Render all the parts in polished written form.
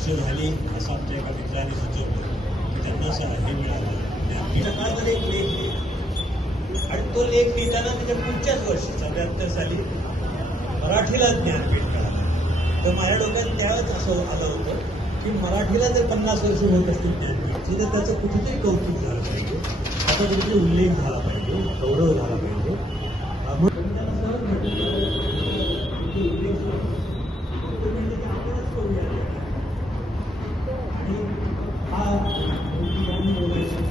वर्ष झाली असं आमच्या एका मित्राने सुचवलं की त्यांना असं हे मिळालं. ज्ञानपीठ काळामध्ये एक लेख लिहिला आणि तो लेख लिहिताना त्याच्या पुढच्याच वर्षी 74 साली मराठीला ज्ञानपीठ मिळालं. तर माझ्या डोक्यात त्यावेळेस असं आलं होतं की मराठीला जर 50 वर्ष होत असतील ज्ञानपीठची तर त्याचं कुठेतरी कौतुक झालं पाहिजे, त्याचा कुठेतरी उल्लेख झाला पाहिजे, गौरव झाला पाहिजे. म्हणून त्यांना सहज म्हटलं आपणच करूया आणि हा बोलायचं.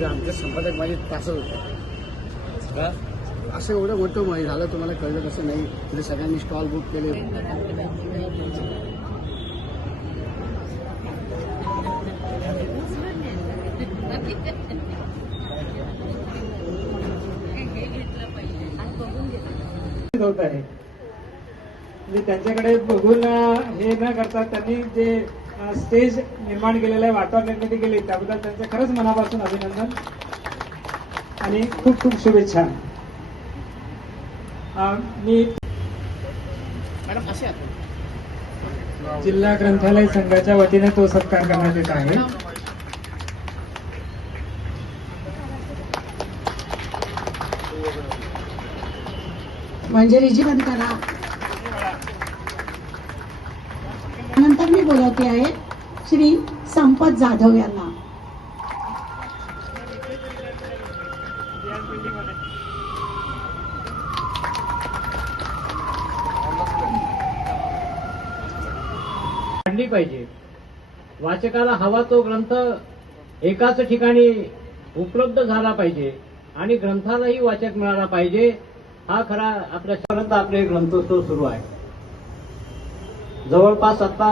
आमचे संपादक माझे तासच होते का असं एवढं मोठं माहिती झालं तुम्हाला कळलं कसं नाही. म्हणजे सगळ्यांनी स्टॉल बुक केले. होत आहे म्हणजे त्यांच्याकडे बघून हे न करता त्यांनी जे स्टेज निर्माण केलेलं आहे, वातावरण निर्मिती केली, त्याबद्दल त्यांचं खरंच मनापासून अभिनंदन आणि खूप खूप शुभेच्छा. मी जिल्हा ग्रंथालय संघाच्या वतीने तो सत्कार करण्यात येत आहे. मंजिरीजी बंद करा. नंतर मी बोलवते आहे श्री संपत जाधव यांना. काढली पाहिजे. वाचकाला हवा तो ग्रंथ एकाच ठिकाणी उपलब्ध झाला पाहिजे आणि ग्रंथालाही वाचक मिळाला पाहिजे. हा खरा आपल्या शहरात आपले ग्रंथोत्सव सुरू आहे. जवळपास आता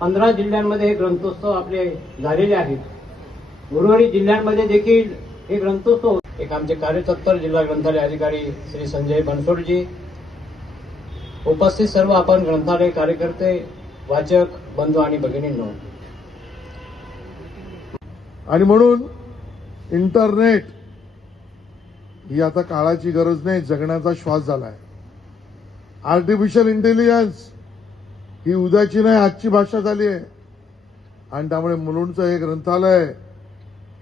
15 जिल्ह्यांमध्ये हे ग्रंथोत्सव आपले झालेले आहेत. उर्वरित जिल्ह्यांमध्ये देखील हे ग्रंथोत्सव. एक आमचे कार्यतत्पर जिल्हा ग्रंथालय अधिकारी श्री संजय बनसोडजी, उपस्थित सर्व आपण ग्रंथालय कार्यकर्ते, वाचक बंधू आणि भगिनींनो. आणि म्हणून इंटरनेट ही आता काळाची गरज नाही, जगण्याचा श्वास झालाय. आर्टिफिशियल इंटेलिजन्स ही उद्याची नाही आजची भाषा झाली आहे. आणि त्यामुळे मुलुंडचं हे ग्रंथालय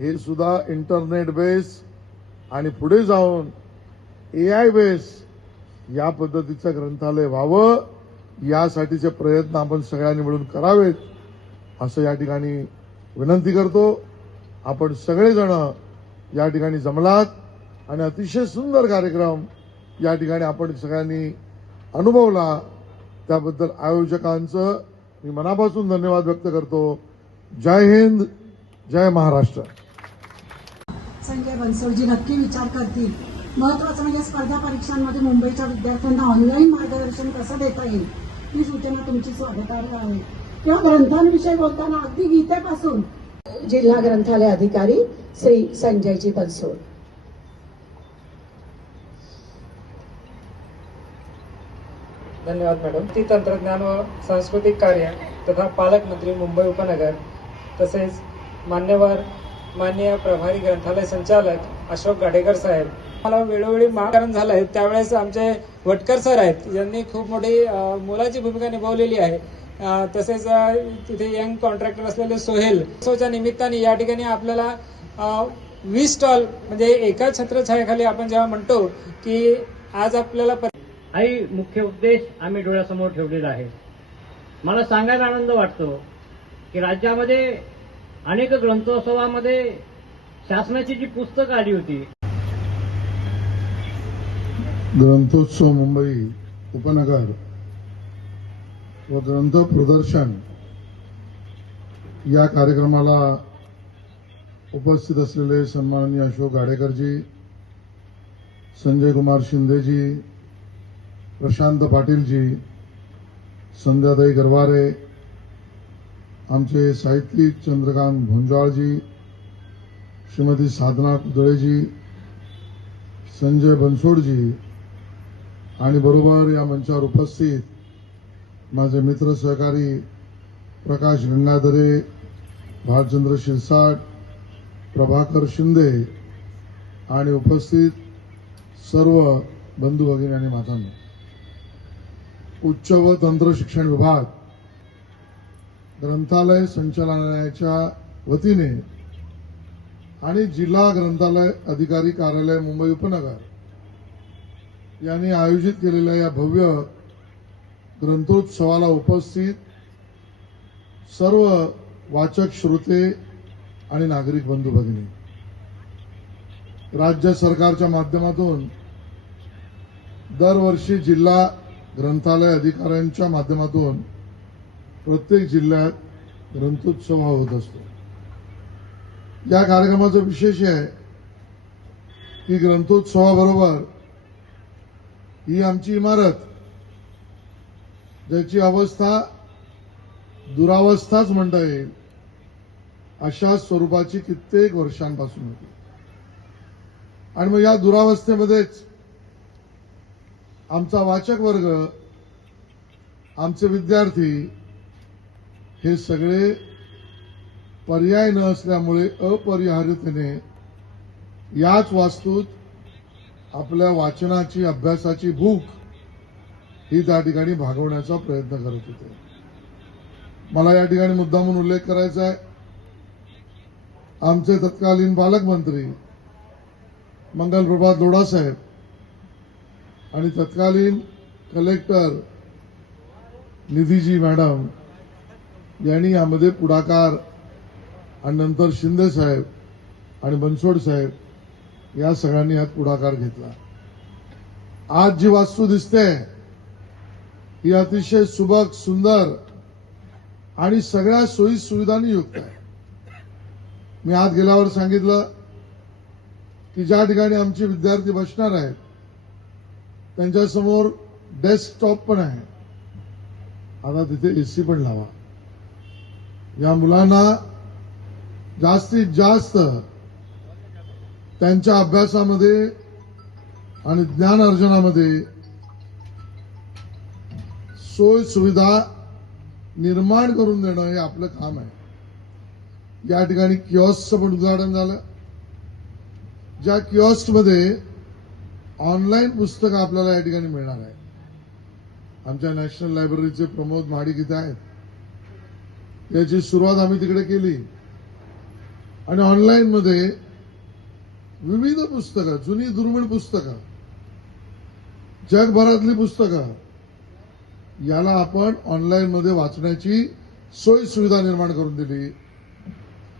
हे सुद्धा इंटरनेट बेस आणि पुढे जाऊन AI बेस या पद्धतीचं ग्रंथालय व्हावं, यासाठीचे प्रयत्न आपण सगळ्यांनी मिळून करावेत असं या ठिकाणी विनंती करतो. आपण सगळेजण या ठिकाणी जमलात आणि अतिशय सुंदर कार्यक्रम या ठिकाणी आपण सगळ्यांनी अनुभवला. त्याबद्दल आयोजकांचं मी मनापासून धन्यवाद व्यक्त करतो. जय हिंद, जय महाराष्ट्र. संजय बनसोडजी नक्की विचार करतील. महत्वाचं म्हणजे स्पर्धा परीक्षांमध्ये मुंबईच्या विद्यार्थ्यांना ऑनलाईन मार्गदर्शन कसं देता येईल ही सूचना तुमची स्वागतार्ह आहे. किंवा ग्रंथांविषयी बोलताना अगदी गीतेपासून. जिल्हा ग्रंथालय अधिकारी श्री संजयजी बनसोड. धन्यवाद मॅडम. ती तंत्रज्ञान व सांस्कृतिक कार्य तथा पालकमंत्री मुंबई उपनगर तसेच मान्य प्रभारी ग्रंथालय संचालक अशोक गाडेकर साहेब. मला वेळोवेळी मार्गदर्शन झालं आहे. त्यावेळेस आमचे वटकर सर आहेत, यांनी खूप मोठी मोलाची भूमिका निभावलेली आहे. तसेच तिथे यंग कॉन्ट्रॅक्टर असलेले सोहेल च्या निमित्ताने या ठिकाणी आपल्याला 20 स्टॉल म्हणजे एका छत्रछायाखाली आपण जेव्हा म्हणतो की आज आपल्याला हाही मुख्य उद्देश आम्ही डोळ्यासमोर ठेवलेला आहे. मला सांगायला आनंद वाटतो की राज्यामध्ये अनेक ग्रंथोत्सवामध्ये शासनाची जी पुस्तकं आली होती. ग्रंथोत्सव मुंबई उपनगर व ग्रंथ प्रदर्शन या कार्यक्रमाला उपस्थित असलेले सन्माननीय अशोक गाडेकरजी, संजय कुमार शिंदेजी, प्रशांत पाटीलजी, संध्याताई गरवारे, आमचे साहित्यिक चंद्रकांत भोंजाळजी, श्रीमती साधना कुदळेजी, संजय बनसोडजी आणि बरोबर या मंचावर उपस्थित माझे मित्र सहकारी प्रकाश गंगाधरे, भालचंद्र शिरसाट, प्रभाकर शिंदे आणि उपस्थित सर्व बंधू भगिनी आणि मातांनो, उच्च व तंत्र शिक्षण विभाग ग्रंथालय संचालनालयाच्या वतीने आणि जिल्हा ग्रंथालय अधिकारी कार्यालय मुंबई उपनगर यांनी आयोजित केलेल्या या भव्य ग्रंथोत्सवाला उपस्थित सर्व वाचक, श्रोते आणि नागरिक बंधू भगिनी, राज्य सरकारच्या माध्यमातून दरवर्षी जिल्हा ग्रंथालय अधिकाऱ्यांच्या माध्यमातून प्रत्येक जिल्ह्यात ग्रंथोत्सव हा होत असतो. या कार्यक्रमाचं विशेष आहे की ग्रंथोत्सवाबरोबर ही आमची इमारत, ज्याची अवस्था दुरावस्थाच म्हणता येईल अशा स्वरूपाची कित्येक वर्षांपासून होती. आणि मग या दुरावस्थेमध्येच आमचा वाचक वर्ग, आमचे विद्यार्थी हे सगळे पर्याय न असल्यामुळे अपरिहार्यतेने याच वास्तूत आपल्या वाचनाची, अभ्यासाची भूक ही त्या ठिकाणी भागवण्याचा प्रयत्न करत होते. मला या ठिकाणी मुद्दामून उल्लेख करायचा आहे, आमचे तत्कालीन पालकमंत्री मंगलप्रभात लोढासाहेब आणि तत्कालीन कलेक्टर निधीजी मॅडम यांनी यामध्ये पुढाकार, आणि नंतर शिंदे साहेब आणि बनसोड साहेब या सगळ्यांनी यात पुढाकार घेतला. आज जी वास्तू दिसते ही अतिशय सुबक, सुंदर आणि सगळ्या सोयी सुविधांनी युक्त आहे. मी आत गेल्यावर सांगितलं की ज्या ठिकाणी आमचे विद्यार्थी बसणार आहेत त्यांच्यासमोर डेस्कटॉप पण आहे. आता तिथे एसी पण लावा. या मुलांना जास्तीत जास्त त्यांच्या अभ्यासामध्ये आणि ज्ञान अर्जनामध्ये सोय सुविधा निर्माण करून देणं हे आपलं काम आहे. या ठिकाणी किऑस्कचं पण उद्घाटन झालं, ज्या किऑस्कमध्ये ऑनलाईन पुस्तकं आपल्याला या ठिकाणी मिळणार आहे. आमच्या नॅशनल लायब्ररीचे प्रमोद महाडिक इथे आहेत. याची सुरुवात आम्ही तिकडे केली आणि ऑनलाईनमध्ये विविध पुस्तकं, जुनी दुर्मिळ पुस्तकं, जगभरातली पुस्तकं याला आपण ऑनलाईनमध्ये वाचण्याची सोयी सुविधा निर्माण करून दिली.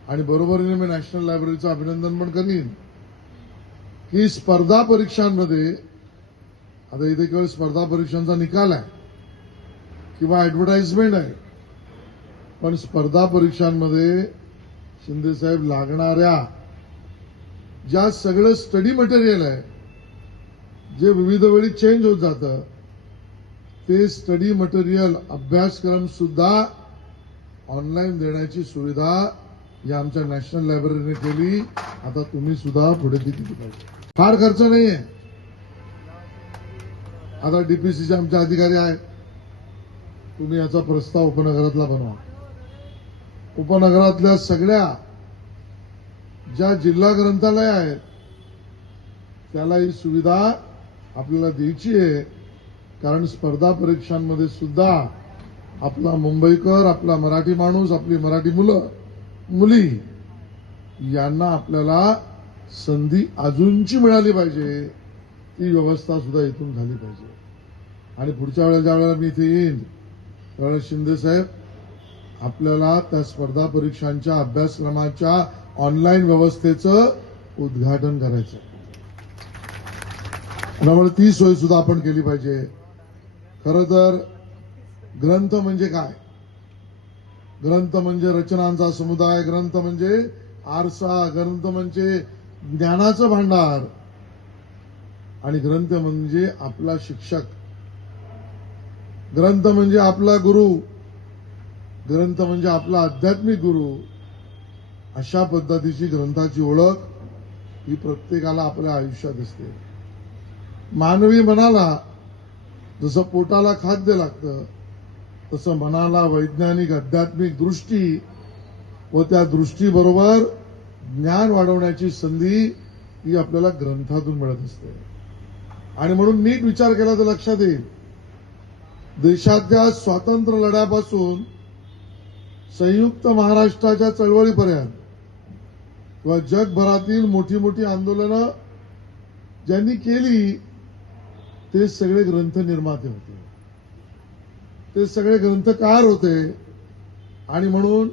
आणि बरोबरीने मी नॅशनल लायब्ररीचं अभिनंदन पण करीन की स्पर्धा परीक्षांमध्ये, आता इथे केवळ स्पर्धा परीक्षांचा निकाल आहे किंवा ऍडव्हर्टाइजमेंट आहे, पण स्पर्धा परीक्षांमध्ये शिंदेसाहेब लागणाऱ्या ज्या सगळं स्टडी मटेरियल आहे, जे विविध वेळी चेंज होत जातं, ते स्टडी मटेरियल, अभ्यासक्रम सुद्धा ऑनलाईन देण्याची सुविधा या आमच्या नॅशनल लायब्ररीने केली. आता तुम्ही सुद्धा पुढे किती पाहिजे. फार खर्च नाहीये. आता डीपीसीचे आमचे अधिकारी आहेत, तुम्ही याचा प्रस्ताव उपनगरातला बनवा. उपनगरातल्या सगळ्या ज्या जिल्हा ग्रंथालय आहेत त्याला ही सुविधा आपल्याला द्यायची आहे. कारण स्पर्धा परीक्षांमध्ये सुद्धा आपला मुंबईकर, आपला मराठी माणूस, आपली मराठी मुलं मुली यांना आपल्याला संधी अजूनची मिळाली पाहिजे, ती व्यवस्था सुद्धा इथून झाली पाहिजे. आणि पुढच्या वेळेला ज्या वेळेला मी इथे येईन त्यावेळेला शिंदे साहेब आपल्याला त्या स्पर्धा परीक्षांच्या अभ्यासक्रमाच्या ऑनलाईन व्यवस्थेचं उद्घाटन करायचं. त्यामुळे ती सोय सुद्धा आपण केली पाहिजे. खरं तर ग्रंथ म्हणजे काय? ग्रंथ म्हणजे रचनांचा समुदाय, ग्रंथ म्हणजे आरसा, ग्रंथ म्हणजे ज्ञानाचं भांडार, आणि ग्रंथ म्हणजे आपला शिक्षक, ग्रंथ म्हणजे आपला गुरु, ग्रंथ म्हणजे आपला आध्यात्मिक गुरु. अशा पद्धतीची ग्रंथाची ओळख ही प्रत्येकाला आपल्या आयुष्यात असते. मानवी मनाला जसं पोटाला खाद्य लागतं तसं मनाला वैज्ञानिक आध्यात्मिक दृष्टी व त्या दृष्टीबरोबर ज्ञान वाढवण्याची संधी ही आपल्याला ग्रंथातून मिळत असते. आणि म्हणून नीट विचार केला तर लक्षात येईल, देशाच्या स्वातंत्र्य लढ्यापासून संयुक्त महाराष्ट्राच्या चळवळीपर्यंत किंवा जगभरातील मोठी मोठी आंदोलनं ज्यांनी केली ते सगळे ग्रंथ निर्माते होते, ते सगळे ग्रंथकार होते. आणि म्हणून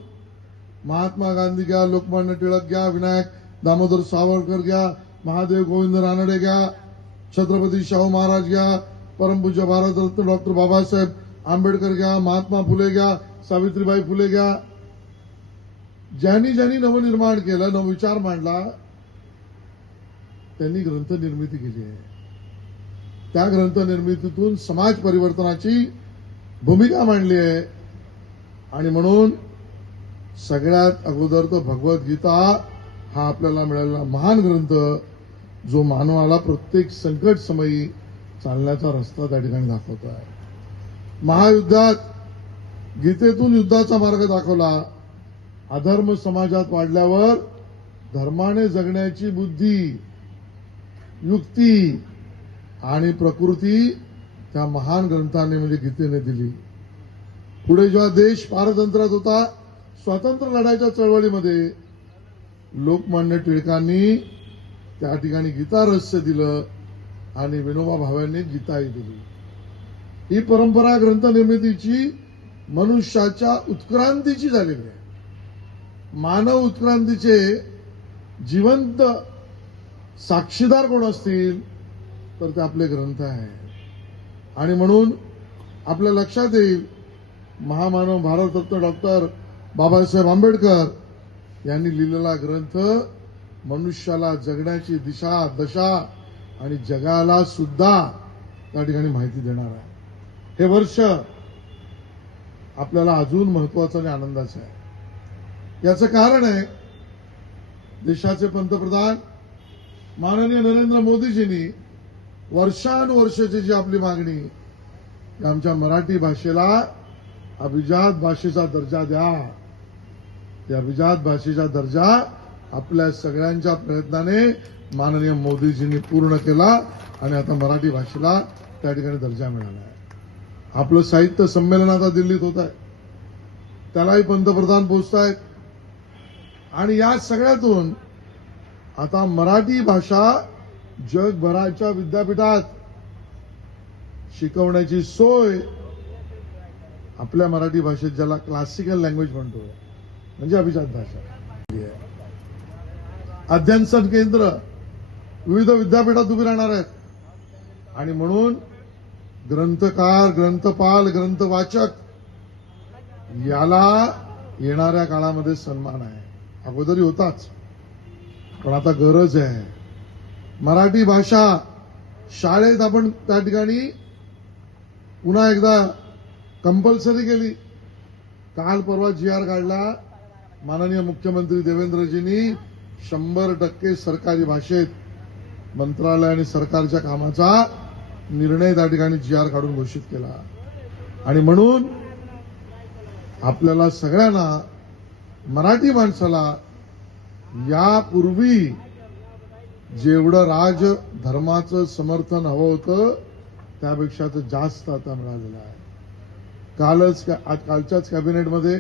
महात्मा गांधी घ्या, लोकमान्य टिळक घ्या, विनायक दामोदर सावरकर घ्या, महादेव गोविंद रानडे घ्या, छत्रपती शाहू महाराज घ्या, परमपूज्य भारतरत्न डॉक्टर बाबासाहेब आंबेडकर घ्या, महात्मा फुले घ्या, सावित्रीबाई फुले घ्या, ज्यांनी ज्यांनी नवनिर्माण केलं, नवविचार मांडला, त्यांनी ग्रंथ निर्मिती केली आहे. त्या ग्रंथ निर्मितीतून समाज परिवर्तनाची भूमिका मांडली आहे. आणि म्हणून सगळ्यात अगोदर तर भगवद्गीता हा आपल्याला मिळालेला महान ग्रंथ, जो मानवाला प्रत्येक संकट समयी चालण्याचा रस्ता त्या ठिकाणी दाखवतो आहे. महायुद्धात गीतेतून युद्धाचा मार्ग दाखवला. अधर्म समाजात वाढल्यावर धर्माने जगण्याची बुद्धी, युक्ती आणि प्रकृती त्या महान ग्रंथाने म्हणजे गीतेने दिली. पुढे जेव्हा देश पारतंत्र्यात होता, स्वातंत्र्य लढ्याच्या चळवळीमध्ये लोकमान्य टिळकांनी त्या ठिकाणी गीता रहस्य दिलं आणि विनोबा भावेंनी गीताही दिली. ही परंपरा ग्रंथ निर्मितीची मनुष्याच्या उत्क्रांतीची झालेली आहे. मानव उत्क्रांतीचे जिवंत साक्षीदार कोण असतील तर ते आपले ग्रंथ आहेत. आणि म्हणून आपल्या लक्षात येईल, महामानव भारतरत्न डॉक्टर बाबासाहेब आंबेडकर यांनी लिहिलेला ग्रंथ मनुष्याला जगण्याची दिशा दशा आणि जगाला सुद्धा त्या ठिकाणी माहिती देणार आहे. हे वर्ष आपल्याला अजून महत्वाचं आणि आनंदाचं आहे. याचं कारण आहे, देशाचे पंतप्रधान माननीय नरेंद्र मोदीजींनी वर्षानुवर्षाची जी आपली मागणी, आमच्या मराठी भाषेला अभिजात भाषेचा दर्जा द्या, त्या अभिजात भाषेचा दर्जा आपल्या सगळ्यांच्या प्रयत्नाने माननीय मोदीजींनी पूर्ण केला आणि आता मराठी भाषेला त्या ठिकाणी दर्जा मिळाला आहे. आपलं साहित्य संमेलन आता दिल्लीत होत आहे, त्यालाही पंतप्रधान पोहोचतायत. आणि या सगळ्यातून आता मराठी भाषा जगभराच्या विद्यापीठात शिकवण्याची सोय आपल्या मराठी भाषेत, ज्याला क्लासिकल लँग्वेज म्हणतो, म्हणजे अभिजात भाषा, अध्ययन केंद्र विविध विद्यापीठात उभी राहणार आहेत. आणि म्हणून ग्रंथकार, ग्रंथपाल, ग्रंथवाचक याला येणाऱ्या काळामध्ये सन्मान आहे. अगोदरी होताच, पण आता गरज आहे. मराठी भाषा शाळेत आपण त्या ठिकाणी पुन्हा एकदा कंपल्सरी केली. काल परवा GR काढला माननीय मुख्यमंत्री देवेंद्रजींनी 100% सरकारी भाषेत मंत्रालय आणि सरकारच्या कामाचा निर्णय त्या ठिकाणी GR काढून घोषित केला. आणि म्हणून आपल्याला सगळ्यांना, मराठी माणसाला यापूर्वी जेवढं राजधर्माचं समर्थन हवं होतं त्यापेक्षा तर जास्त आता मिळालेलं आहे. कालच्याच कॅबिनेटमध्ये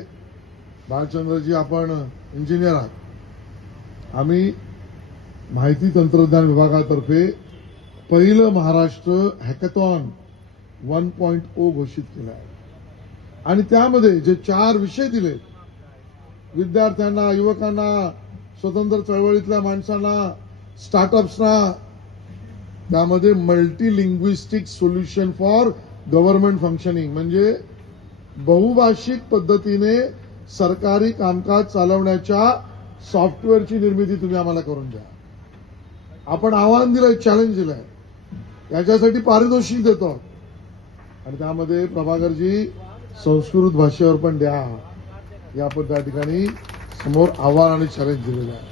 भालचंद्रजी, आपण इंजिनियर आहात, आम्ही माहिती तंत्रज्ञान विभागातर्फे पहिलं महाराष्ट्र हॅकॅथॉन 1.0 घोषित केलं आहे. आणि त्यामध्ये जे 4 विषय दिले, विद्यार्थ्यांना, युवकांना, स्वतंत्र चळवळीतल्या माणसांना, स्टार्टअप्सना, त्यामध्ये multilinguistic solution for government functioning, म्हणजे बहुभाषिक पद्धतीने सरकारी कामकाज चालवण्याच्या सॉफ्टवेअरची निर्मिती तुम्ही आम्हाला करून द्या. आपण आव्हान दिलंय, चॅलेंज दिलंय, याच्यासाठी पारितोषिक देतो. आणि त्यामध्ये प्रभाकरजी संस्कृत भाषेवर पण द्या, हे आपण त्या ठिकाणी समोर आव्हान आणि चॅलेंज दिलेलं आहे.